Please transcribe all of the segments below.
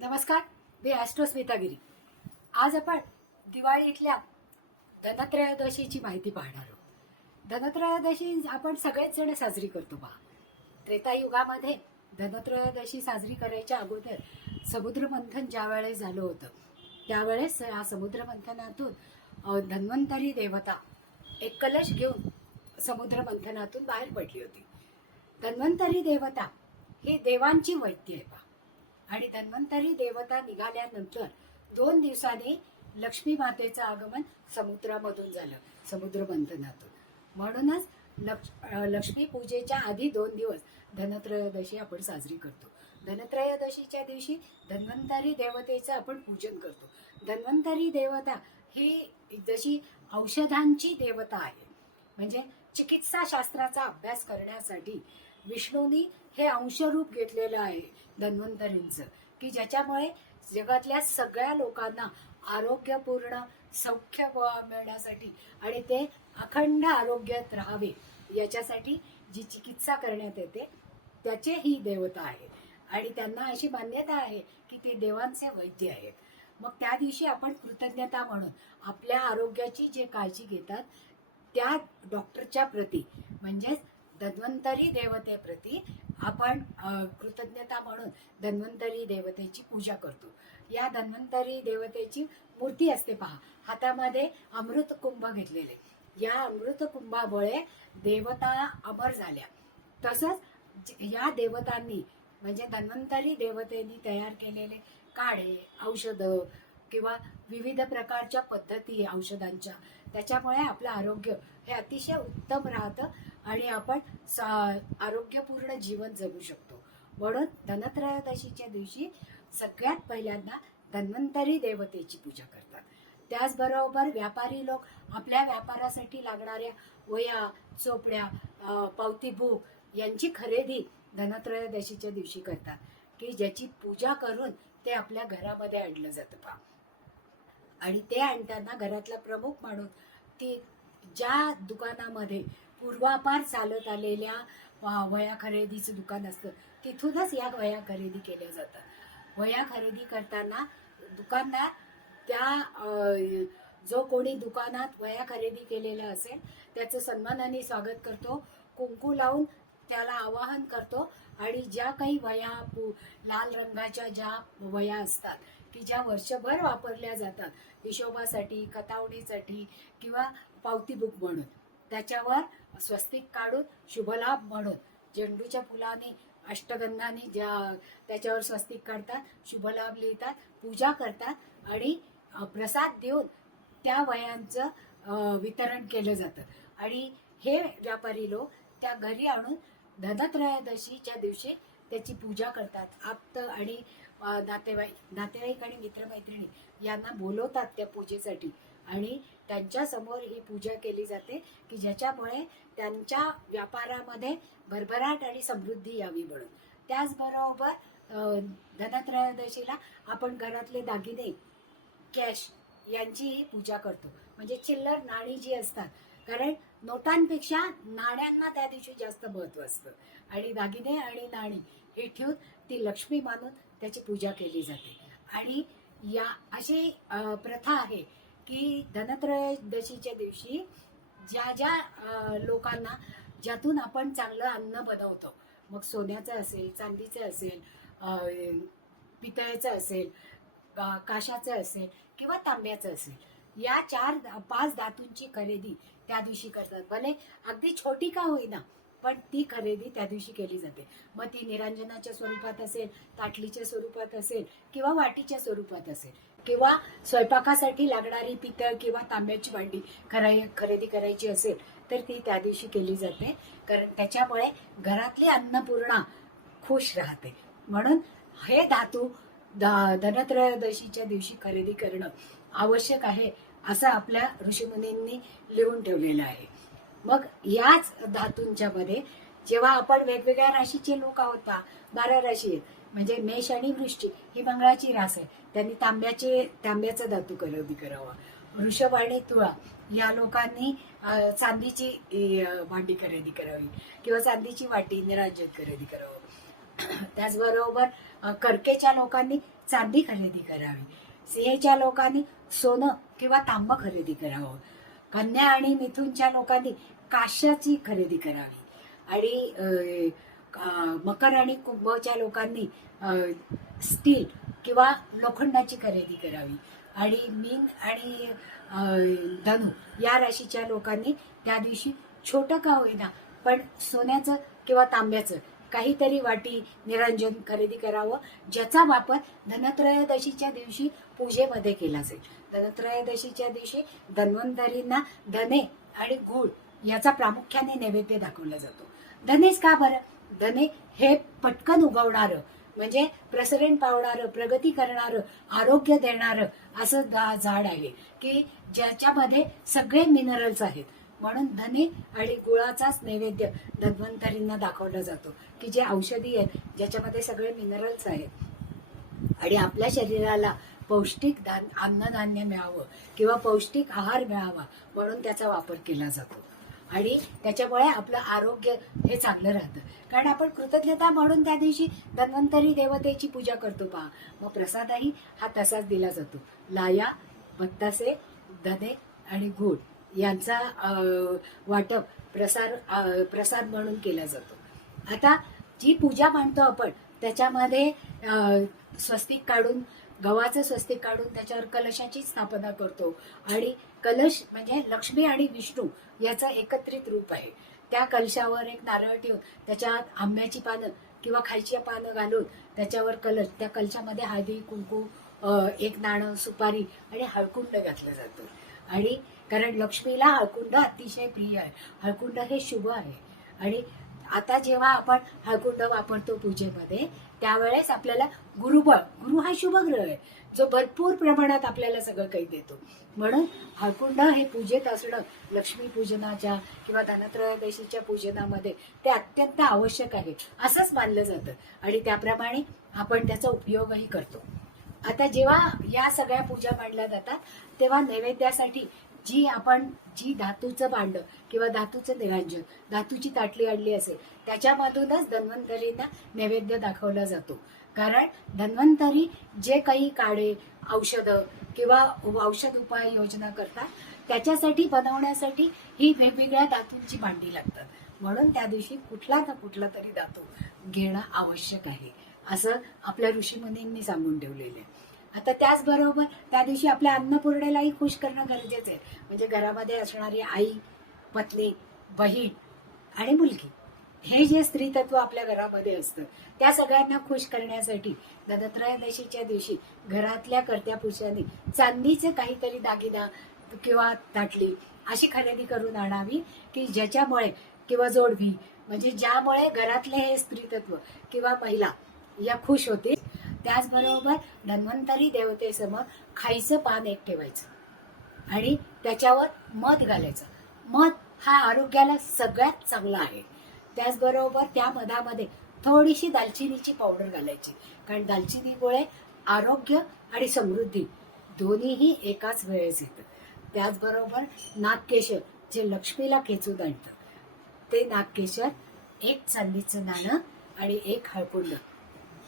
नमस्कार, मी ॲस्ट्रोस्मिता गिरी. आज आपण दिवाळीतल्या धनत्रयोदशीची माहिती पाहणार आहोत. धनत्रयोदशी आपण सगळेच जण साजरी करतो पहा. त्रेतायुगामध्ये धनत्रयोदशी साजरी करायच्या अगोदर समुद्रमंथन ज्या वेळेस झालं होतं त्यावेळेस या समुद्रमंथनातून धन्वंतरी देवता एक कलश घेऊन समुद्रमंथनातून बाहेर पडली होती. धन्वंतरी देवता ही देवांची वैद्य आहे पहा. आणि धन्वंतरी देवता निघाल्यानंतर 2 दिवसांनी लक्ष्मी मातेचं आगमन समुद्रामधून झालं, समुद्रमंथनातून. म्हणूनच लक्ष्मी पूजेच्या आधी 2 दिवस धनत्रयोदशी आपण साजरी करतो. धनत्रयोदशीच्या दिवशी धन्वंतरी देवतेचं आपण पूजन करतो. धन्वंतरी देवता ही जशी औषधांची देवता आहे, म्हणजे चिकित्सा शास्त्राचा अभ्यास करण्यासाठी विष्णूंनी हे अंशरूप घेतलेलं आहे धन्वंतरींचं, की ज्याच्यामुळे जगातल्या सगळ्या लोकांना आरोग्यपूर्ण सौख्य मिळण्यासाठी आणि ते अखंड आरोग्यात राहावे याच्यासाठी जी चिकित्सा करण्यात येते त्याचे ही देवता आहे. आणि त्यांना अशी मान्यता आहे की ते देवांचे वैद्य आहेत. मग त्या दिवशी आपण कृतज्ञता म्हणून आपल्या आरोग्याची जे काळजी घेतात त्या डॉक्टरच्या प्रती म्हणजेच धन्वंतरी देवतेप्रती आपण कृतज्ञता म्हणून धन्वंतरी देवतेची पूजा करतो. या धन्वंतरी देवतेची मूर्ती असते पहा, हातामध्ये अमृत कुंभ घेतलेले. या अमृत कुंभामुळे देवता अमर झाल्या. तसंच या देवतांनी म्हणजे धन्वंतरी देवतेनी तयार केलेले काढे, औषधं किंवा विविध प्रकारच्या पद्धती औषधांच्या, त्याच्यामुळे आपलं आरोग्य हे अतिशय उत्तम राहतं आणि आपण आरोग्यपूर्ण जीवन जगू शकतो. म्हणून धनत्रयोदशीच्या दिवशी सगळ्यात पहिल्यांदा धन्वंतरी देवतेची पूजा करतात. त्याचबरोबर व्यापारी लोक आपल्या व्यापारासाठी लागणाऱ्या वह्या, चोपड्या, पावती बुक यांची खरेदी धनत्रयोदशीच्या दिवशी करतात, की ज्याची पूजा करून ते आपल्या घरामध्ये आणलं जातं पहा. आणि ते आणताना घरातला प्रमुख म्हणून ती ज्या दुकानामध्ये पूर्वापार चालत आलेल्या वह्या खरेदीचं दुकान असतं तिथूनच या वह्या खरेदी केल्या जातात. वह्या खरेदी करताना दुकानदार त्या जो कोणी दुकानात वह्या खरेदी केलेल्या असेल त्याचं सन्मानाने स्वागत करतो, कुंकू लावून त्याला आवाहन करतो आणि ज्या काही वह्या लाल रंगाच्या ज्या वह्या असतात की ज्या वर्षभर वापरल्या जातात हिशोबासाठी, खतावणीसाठी किंवा पावती बुक म्हणून, त्याच्यावर स्वस्तिक काढून शुभलाभ म्हणून झेंडूच्या फुलाने अष्टगंधाने त्याच्यावर स्वस्तिक काढतात, शुभलाभ लिहितात, पूजा करतात आणि प्रसाद देऊन त्या वह्यांचं वितरण केलं जातं. आणि हे व्यापारी लोक त्या घरी आणून धनत्रयोदशीच्या दिवशी त्याची पूजा करतात. आप्त आणि नातेवाईक आणि मित्रमैत्रिणी यांना बोलवतात त्या पूजेसाठी आणि त्यांच्या समोर ही पूजा केली जाते की ज्याच्यामुळे त्यांच्या व्यापारामध्ये भरभराट आणि समृद्धी यावी म्हणून. त्याचबरोबर धनत्रयोदशीला आपण घरातले दागिने, कॅश यांचीही पूजा करतो, म्हणजे चिल्लर नाणी जी असतात, कारण नोटांपेक्षा नाण्यांना त्या दिवशी जास्त महत्त्व असतं आणि दागिने आणि नाणी हे ठेवून ती लक्ष्मी मानून त्याची पूजा केली जाते. आणि या अशी प्रथा आहे की धनत्रयोदशीच्या दिवशी ज्या ज्या लोकांना ज्यातून आपण चांगलं अन्न बनवतो, मग सोन्याचं असेल, चांदीचं असेल, पितळेचं असेल, काशाचं असेल किंवा तांब्याचं असेल, या 4-5 धातूंची खरेदी त्या दिवशी करतात. भले अगदी छोटी का होईना पण ती खरेदी त्या दिवशी केली जाते. मग ती निरांजनाच्या स्वरूपात असेल, ताटलीच्या स्वरूपात असेल किंवा वाटीच्या स्वरूपात असेल किंवा स्वयंपाकासाठी लागणारी पितळ किंवा तांब्याची भांडी खरेदी करायची असेल तर ती त्या दिवशी केली जाते, कारण त्याच्यामुळे घरातली अन्नपूर्णा खुश राहते. म्हणून हे धातू धनत्रयोदशीच्या दिवशी खरेदी करणं आवश्यक आहे असं आपल्या ऋषीमुनींनी लिहून ठेवलेलं आहे. मग याच धातूंच्या मध्ये जेव्हा आपण वेगवेगळ्या राशीचे लोक आहोत, 12 राशी आहेत, म्हणजे मेष आणि वृश्चिक ही मंगळाची रास आहे, त्यांनी तांब्याचा धातू खरेदी करावा. वृषभ आणि तुळा या लोकांनी चांदीची भांडी खरेदी करावी किंवा चांदीची वाटी निरांजन खरेदी करावं. त्याचबरोबर कर्केच्या लोकांनी चांदी खरेदी करावी, सिंहच्या लोकांनी सोनं किंवा तांब खरेदी करावं, कन्या आणि मिथुनच्या लोकांनी काश्याची खरेदी करावी, आणि मकर आणि कुंभच्या लोकांनी स्टील किंवा लोखंडाची खरेदी करावी, आणि मीन आणि धनु या राशीच्या लोकांनी त्या दिवशी छोटं का होईना पण सोन्याचं किंवा तांब्याचं काहीतरी वाटी निरंजन खरेदी करावं, ज्याचा वापर धनत्रयोदशीच्या दिवशी पूजेमध्ये केला जाईल. धनत्रयोदशीच्या दिवशी धन्वंतरींना धने आणि गूळ याचा प्रामुख्याने नैवेद्य दाखवला जातो. धनेच का बरं? धने हे पटकन उगवणारं, म्हणजे प्रसरण पावणारं, प्रगती करणारं, आरोग्य देणारं असं झाड आहे की ज्याच्यामध्ये सगळे मिनरल्स आहेत. म्हणून धने आणि गुळाचाच नैवेद्य धन्वंतरींना दाखवला जातो की जे औषधी आहेत, ज्याच्यामध्ये सगळे मिनरल्स आहेत आणि आपल्या शरीराला पौष्टिक अन्नधान्य मिळावं किंवा पौष्टिक आहार मिळावा म्हणून त्याचा वापर केला जातो. आणि त्याच्यामुळे आपलं आरोग्य हे चांगलं राहतं. कारण आपण कृतज्ञता म्हणून त्या दिवशी धन्वंतरी देवतेची पूजा करतो पहा. मग प्रसादही हा तसाच दिला जातो. लाया, बत्तासे, धने आणि गूळ यांचा वाटप प्रसाद म्हणून केला जातो. आता जी पूजा मांडतो आपण त्याच्यामध्ये स्वस्तिक काढून, गव्हाचं स्वस्तिक काढून त्याच्यावर कलशाची स्थापना करतो. आणि कलश म्हणजे लक्ष्मी आणि विष्णू याचं एकत्रित रूप आहे. त्या कलशावर एक नारळ ठेवून त्याच्यात आंब्याची पानं किंवा खायची पानं घालून त्याच्यावर कलश, त्या कलशामध्ये हळदी, कुंकू, एक नाणं, सुपारी आणि हळकुंड घातलं जातं. आणि कारण लक्ष्मीला हळकुंड अतिशय प्रिय आहे. हळकुंड हे शुभ आहे. आणि आता जेव्हा आपण हळकुंड वापरतो पूजेमध्ये त्यावेळेस आपल्याला गुरुबळ, गुरु हा शुभ ग्रह आहे जो भरपूर प्रमाणात आपल्याला सगळं काही देतो. म्हणून हळकुंड हे पूजेत असणं लक्ष्मी पूजनाच्या किंवा धनत्रयोदशीच्या पूजनामध्ये ते अत्यंत आवश्यक आहे असंच मानलं जातं आणि त्याप्रमाणे आपण त्याचा उपयोगही करतो. आता जेव्हा या सगळ्या पूजा मांडल्या जातात तेव्हा नैवेद्यासाठी जी धातूचं भांड किंवा धातूचं निरंजन, धातूची ताटली आणली असेल त्याच्यामधूनच धन्वंतरींना नैवेद्य दाखवला जातो. कारण धन्वंतरी जे काही काढे, औषधं किंवा औषध उपाय योजना करतात त्याच्यासाठी बनवण्यासाठी ही वेगवेगळ्या धातूंची भांडी लागतात. म्हणून त्या दिवशी कुठला ना कुठला तरी धातू घेणं आवश्यक आहे असं आपल्या ऋषीमुनींनी सांगून ठेवलेलं आहे. आता त्याचबरोबर त्या दिवशी आपल्या अन्नपूर्णेलाही खुश करणं गरजेचं आहे. म्हणजे घरामध्ये असणारी आई, पत्नी, बहीण आणि मुलगी हे जे स्त्रीतत्व आपल्या घरामध्ये असतं त्या सगळ्यांना खुश करण्यासाठी धनत्रयोदशीच्या दिवशी घरातल्या कर्त्या पुरुषांनी चांदीचे काहीतरी दागिना किंवा ताटली अशी खरेदी करून आणावी की ज्याच्यामुळे, किंवा जोडवी, म्हणजे ज्यामुळे घरातले हे स्त्रीतत्व किंवा महिला या खुश होतील. त्याचबरोबर धन्वंतरी देवतेसमोर खायचं पान एक ठेवायचं आणि त्याच्यावर मध घालायचं. मध हा आरोग्याला सगळ्यात चांगला आहे. त्याचबरोबर त्या मधामध्ये थोडीशी दालचिनीची पावडर घालायची, कारण दालचिनीमुळे आरोग्य आणि समृद्धी दोन्हीही एकाच वेळेस येतं. त्याचबरोबर नागकेशर जे लक्ष्मीला खेचून आणतं ते नागकेशर, एक चांदीचं नाणं आणि एक हळकुंड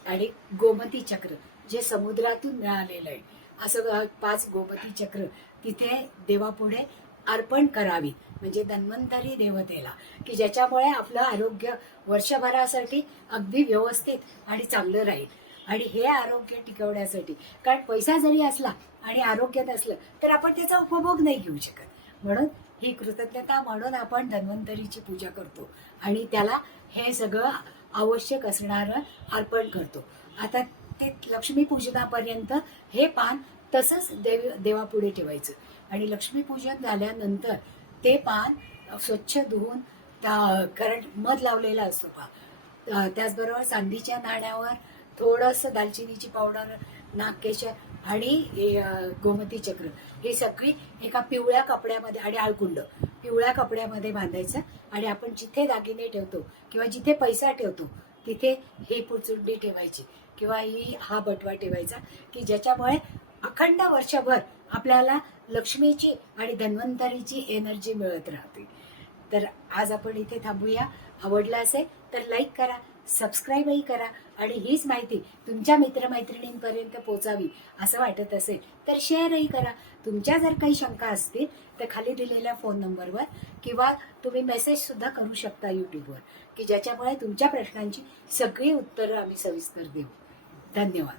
आणि गोमती चक्र जे समुद्रातून मिळालेलं आहे असं 5 गोमती चक्र तिथे देवापुढे अर्पण करावी. म्हणजे धन्वंतरी देवतेला की ज्याच्यामुळे आपलं आरोग्य वर्षभरासाठी अगदी व्यवस्थित आणि चांगलं राहील. आणि हे आरोग्य टिकवण्यासाठी, कारण पैसा जरी असला आणि आरोग्य नसलं तर आपण त्याचा उपभोग नाही घेऊ शकत. म्हणून ही कृतज्ञता म्हणून आपण धन्वंतरीची पूजा करतो आणि त्याला हे सगळं आवश्यक असणारं अर्पण करतो. आता ते लक्ष्मीपूजनापर्यंत हे पान तसंच देवापुढे ठेवायचं आणि लक्ष्मीपूजन झाल्यानंतर ते पान स्वच्छ धुवून कारण मध लावलेला असतो पहा. त्याचबरोबर चांदीच्या नाण्यावर थोडंसं दालचिनीची पावडर, नागकेशर आणि गोमती चक्र हे सगळी एका पिवळ्या कपड्यामध्ये आणि हळकुंड पिवळ्या कपड्यामध्ये बांधायचं आणि आपण जिथे दागिने ठेवतो किंवा जिथे पैसा ठेवतो तिथे ही पुचुंडी ठेवायची किंवा हा बटवा ठेवायचा की ज्याच्यामुळे अखंड वर्षभर आपल्याला लक्ष्मीची आणि धन्वंतरीची एनर्जी मिळत राहते. तर आज आपण इथे थांबूया. आवडलं असेल तर लाईक करा, सबस्क्राईबही करा आणि हीच माहिती तुमच्या मित्रमैत्रिणींपर्यंत पोचावी असं वाटत असेल तर शेअरही करा. तुमच्या जर काही शंका असतील तर खाली दिलेल्या फोन नंबरवर किंवा तुम्ही मेसेजसुद्धा करू शकता यूट्यूबवर, की ज्याच्यामुळे तुमच्या प्रश्नांची सगळी उत्तरं आम्ही सविस्तर देऊ. धन्यवाद.